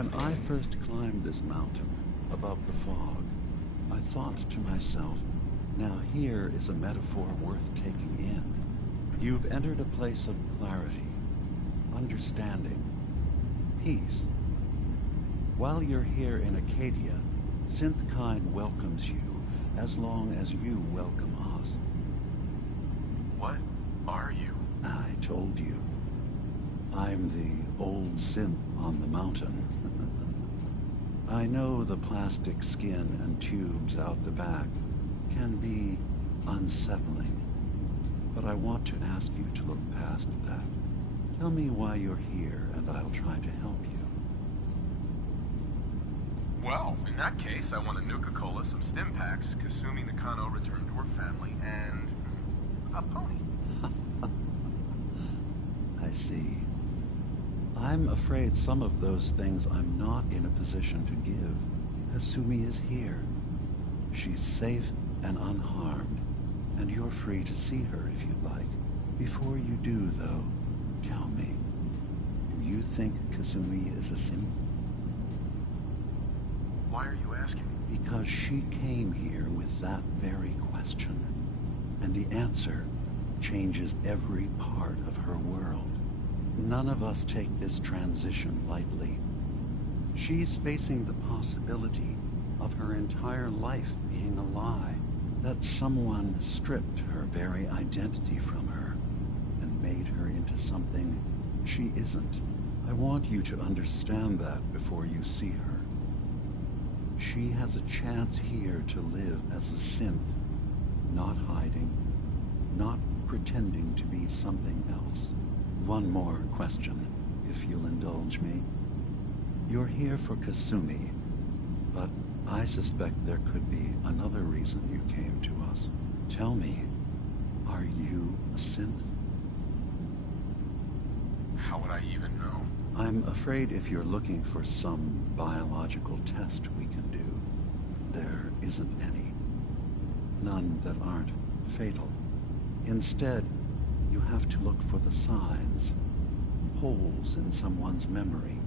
When I first climbed this mountain, above the fog, I thought to myself, now here is a metaphor worth taking in. You've entered a place of clarity, understanding, peace. While you're here in Acadia, Synthkind welcomes you as long as you welcome us. What are you? I told you. I'm the old synth on the mountain. I know the plastic skin and tubes out the back can be unsettling, but I want to ask you to look past that. Tell me why you're here, and I'll try to help you. Well, in that case, I want a Nuka-Cola, some stim packs, Kasumi Nakano returned to her family, and a pony. I see. I'm afraid some of those things I'm not in a position to give. Kasumi is here. She's safe and unharmed, and you're free to see her if you'd like. Before you do, though, tell me, do you think Kasumi is a synth? Why are you asking? Because she came here with that very question, and the answer changes every part of her world. None of us take this transition lightly. She's facing the possibility of her entire life being a lie, that someone stripped her very identity from her and made her into something she isn't. I want you to understand that before you see her. She has a chance here to live as a synth, not hiding, not pretending to be something else. One more question, if you'll indulge me. You're here for Kasumi, but I suspect there could be another reason you came to us. Tell me, are you a synth? How would I even know? I'm afraid if you're looking for some biological test we can do, there isn't any. None that aren't fatal. Instead, you have to look for the signs, holes in someone's memory,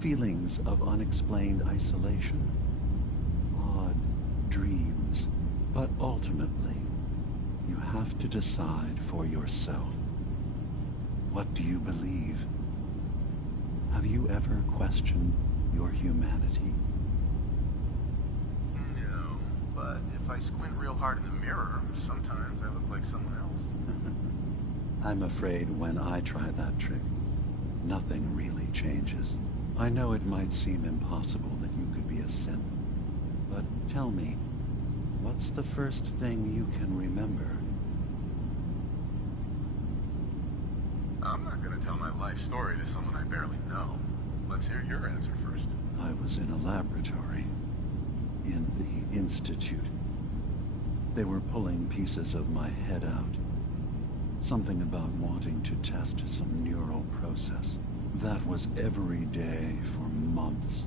feelings of unexplained isolation, odd dreams. But ultimately, you have to decide for yourself. What do you believe? Have you ever questioned your humanity? No, but if I squint real hard in the mirror, sometimes I look like someone else. I'm afraid when I try that trick, nothing really changes. I know it might seem impossible that you could be a synth, but tell me, what's the first thing you can remember? I'm not gonna tell my life story to someone I barely know. Let's hear your answer first. I was in a laboratory, in the Institute. They were pulling pieces of my head out. Something about wanting to test some neural process. That was every day for months.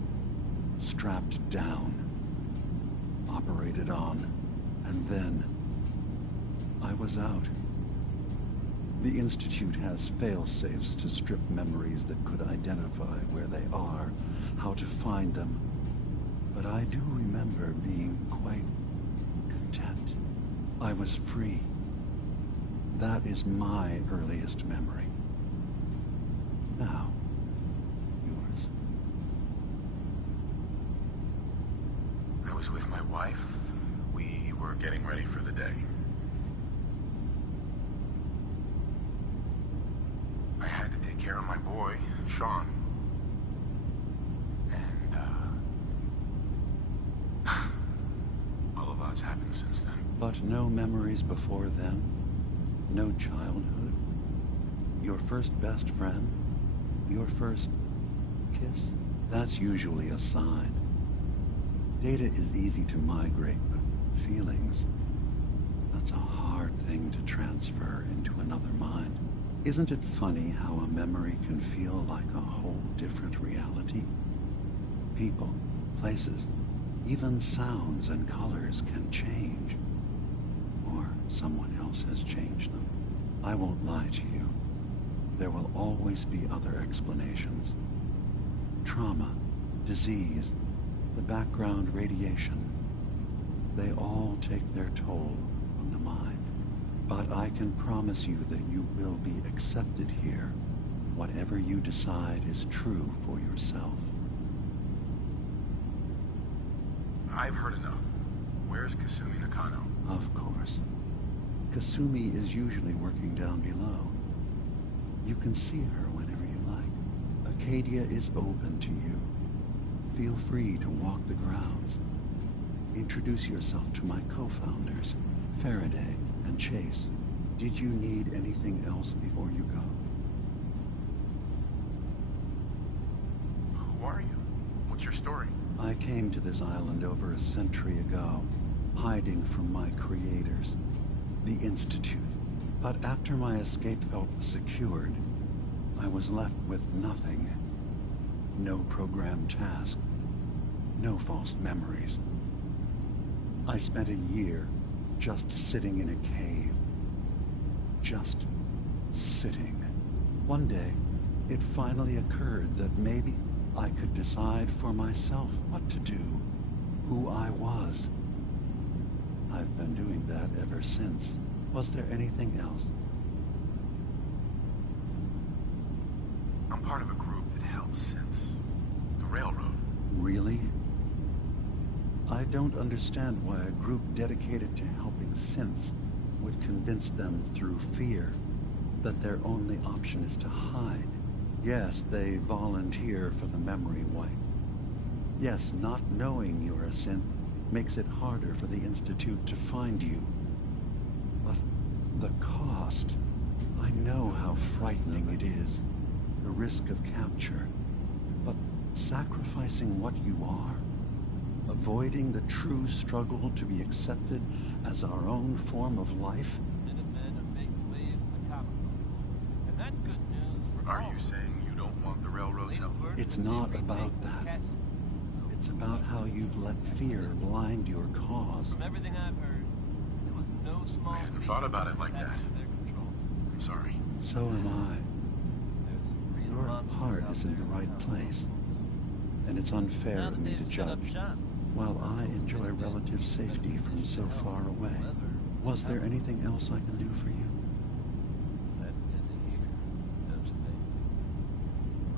Strapped down, operated on, and then I was out. The Institute has fail-safes to strip memories that could identify where they are, how to find them. But I do remember being quite content. I was free. That is my earliest memory. Now, yours. I was with my wife. We were getting ready for the day. I had to take care of my boy, Sean. And, a lot's happened since then. But no memories before then? No childhood? Your first best friend? Your first kiss? That's usually a sign. Data is easy to migrate, but feelings, that's a hard thing to transfer into another mind. Isn't it funny how a memory can feel like a whole different reality? People, places, even sounds and colors can change. Or someone else has changed them. I won't lie to you. There will always be other explanations. Trauma, disease, the background radiation. They all take their toll on the mind. But I can promise you that you will be accepted here, whatever you decide is true for yourself. I've heard enough. Where's Kasumi Nakano? Of course. Kasumi is usually working down below. You can see her whenever you like. Acadia is open to you. Feel free to walk the grounds. Introduce yourself to my co-founders, Faraday and Chase. Did you need anything else before you go? Who are you? What's your story? I came to this island over a century ago, hiding from my creators, the Institute. But after my escape felt secured, I was left with nothing. No programmed task. No false memories. I spent a year just sitting in a cave. Just sitting. One day, it finally occurred that maybe I could decide for myself what to do, who I was. I've been doing that ever since. Was there anything else? I'm part of a group that helps synths. The Railroad. Really? I don't understand why a group dedicated to helping synths would convince them through fear that their only option is to hide. Yes, they volunteer for the memory wipe. Yes, not knowing you're a synth makes it harder for the Institute to find you. But the cost... I know how frightening it is. The risk of capture. But sacrificing what you are, avoiding the true struggle to be accepted as our own form of life? Are you saying you don't want the Railroad's help? It's not about that. It's about how you've let fear blind your cause. From everything I've heard, there was no small... I hadn't thought about it like that. I'm sorry. So am I. Your heart is in the right place. And it's unfair of me to judge, while I enjoy relative safety from so far away. Was there anything else I can do for you? That's good to hear, don't you think?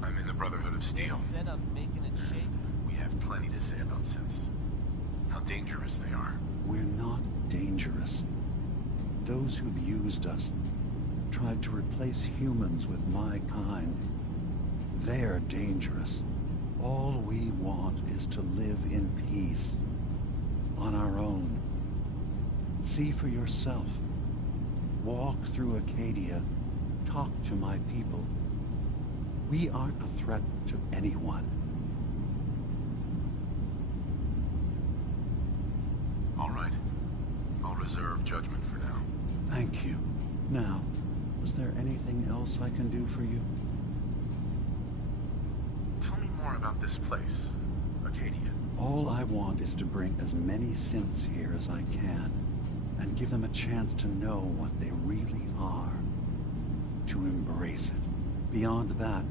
I'm in the Brotherhood of Steel. Set up making it shake. We have plenty to say about synths. How dangerous they are. We're not dangerous. Those who've used us, tried to replace humans with my kind, they're dangerous. All we want is to live in peace, on our own. See for yourself. Walk through Acadia, talk to my people. We aren't a threat to anyone. All right. I'll reserve judgment for now. Thank you. Now, is there anything else I can do for you? Tell me more about this place, Acadia. All I want is to bring as many synths here as I can, and give them a chance to know what they really are. To embrace it. Beyond that,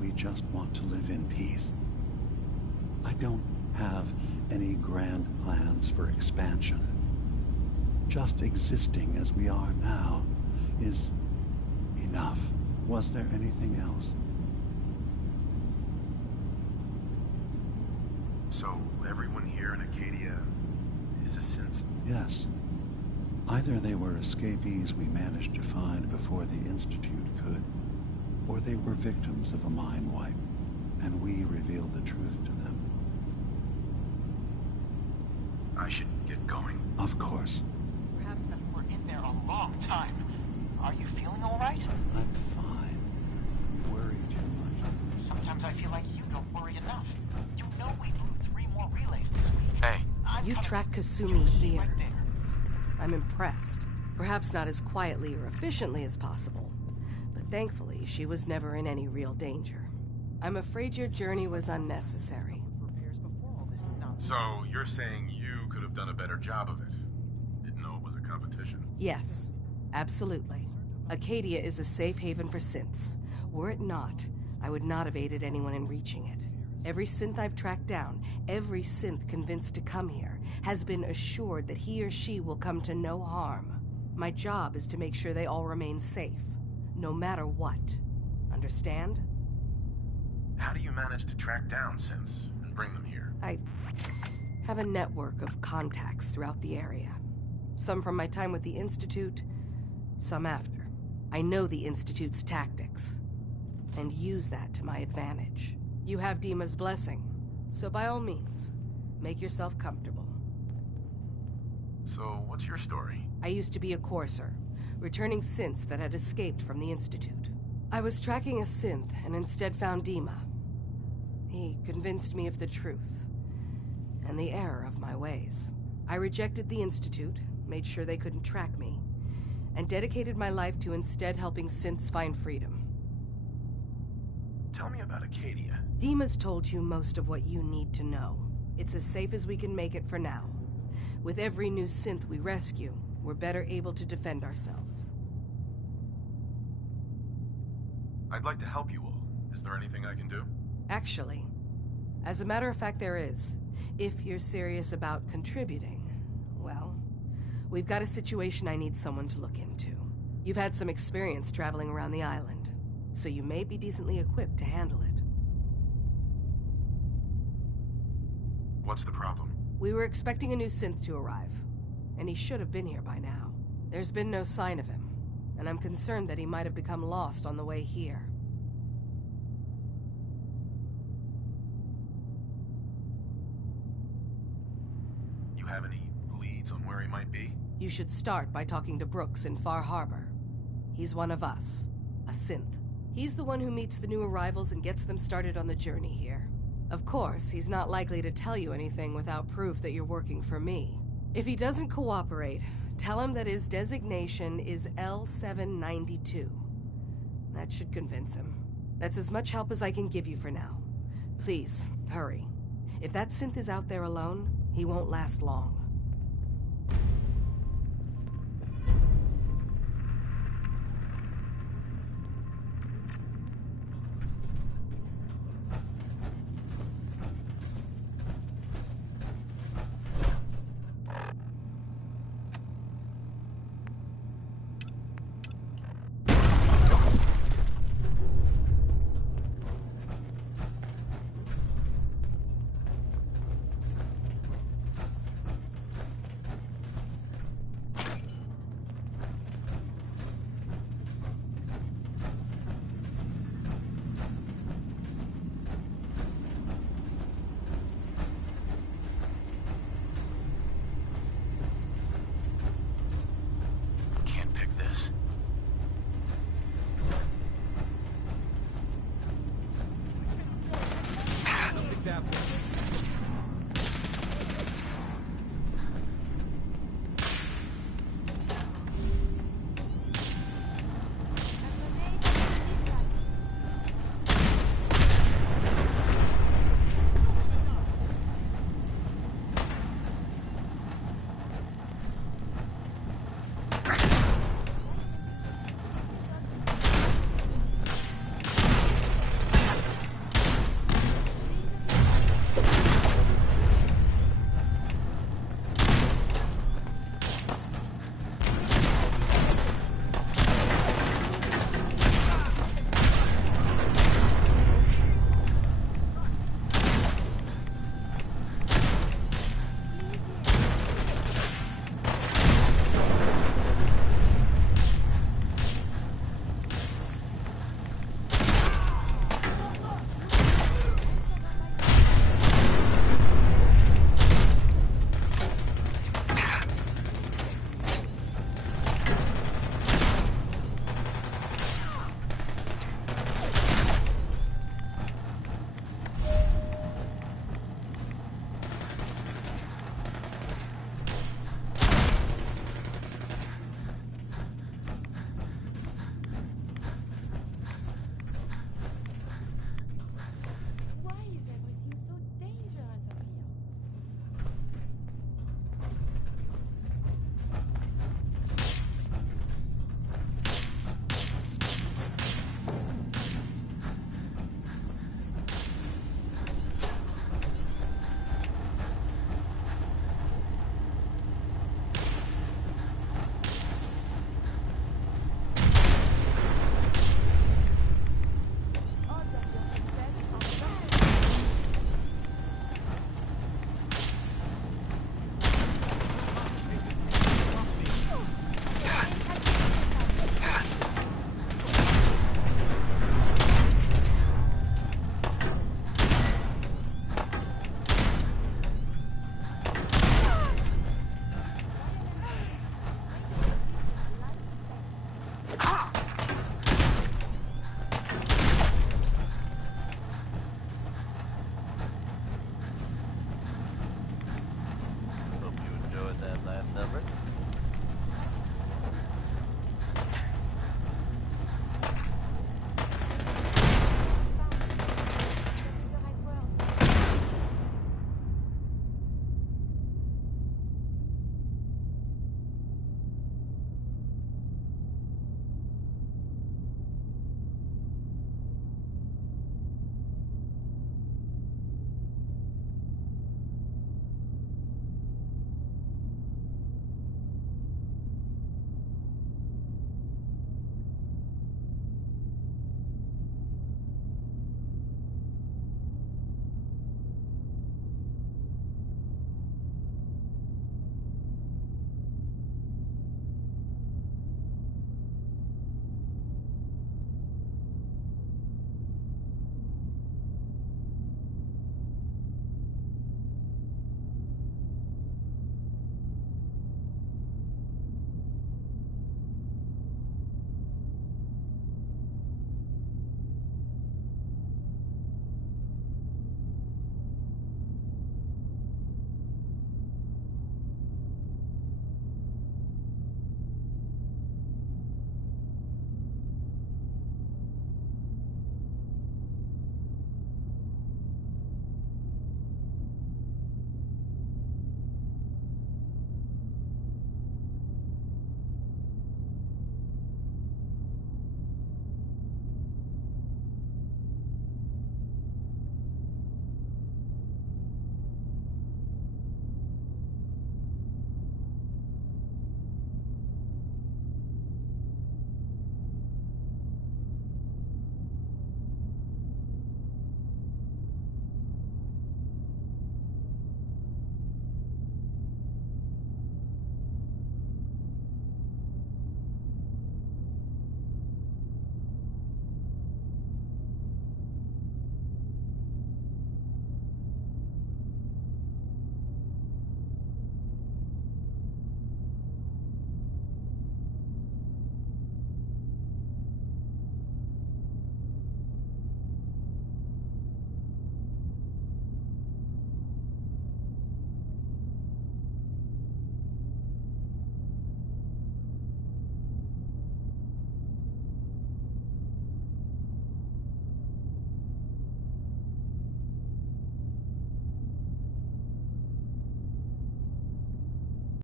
we just want to live in peace. I don't have any grand plans for expansion. Just existing as we are now is enough. Was there anything else? So, everyone here in Acadia is a synth? Yes. Either they were escapees we managed to find before the Institute could, or they were victims of a mind wipe, and we revealed the truth to them. I should get going. Of course. Perhaps that we're in there a long time. Are you feeling all right? I'm fine. You worry too much. Sometimes I feel like you don't worry enough. You know we blew 3 more relays this week. Hey. You track Kasumi here. I'm impressed. Perhaps not as quietly or efficiently as possible, but thankfully she was never in any real danger. I'm afraid your journey was unnecessary. So, you're saying you could have done a better job of it? Didn't know it was a competition? Yes, absolutely. Acadia is a safe haven for synths. Were it not, I would not have aided anyone in reaching it. Every synth I've tracked down, every synth convinced to come here, has been assured that he or she will come to no harm. My job is to make sure they all remain safe, no matter what. Understand? How do you manage to track down synths and bring them here? I have a network of contacts throughout the area. Some from my time with the Institute, some after. I know the Institute's tactics, and use that to my advantage. You have Dima's blessing, so by all means, make yourself comfortable. So, what's your story? I used to be a courser, returning synths that had escaped from the Institute. I was tracking a synth and instead found Dima. He convinced me of the truth, and the error of my ways. I rejected the Institute, made sure they couldn't track me, and dedicated my life to instead helping synths find freedom. Tell me about Acadia. Dima's told you most of what you need to know. It's as safe as we can make it for now. With every new synth we rescue, we're better able to defend ourselves. I'd like to help you all. Is there anything I can do? Actually, as a matter of fact, there is. If you're serious about contributing, well, we've got a situation I need someone to look into. You've had some experience traveling around the island, so you may be decently equipped to handle it. What's the problem? We were expecting a new synth to arrive, and he should have been here by now. There's been no sign of him, and I'm concerned that he might have become lost on the way here. You have any leads on where he might be? You should start by talking to Brooks in Far Harbor. He's one of us, a synth. He's the one who meets the new arrivals and gets them started on the journey here. Of course, he's not likely to tell you anything without proof that you're working for me. If he doesn't cooperate, tell him that his designation is L792. That should convince him. That's as much help as I can give you for now. Please, hurry. If that synth is out there alone, he won't last long.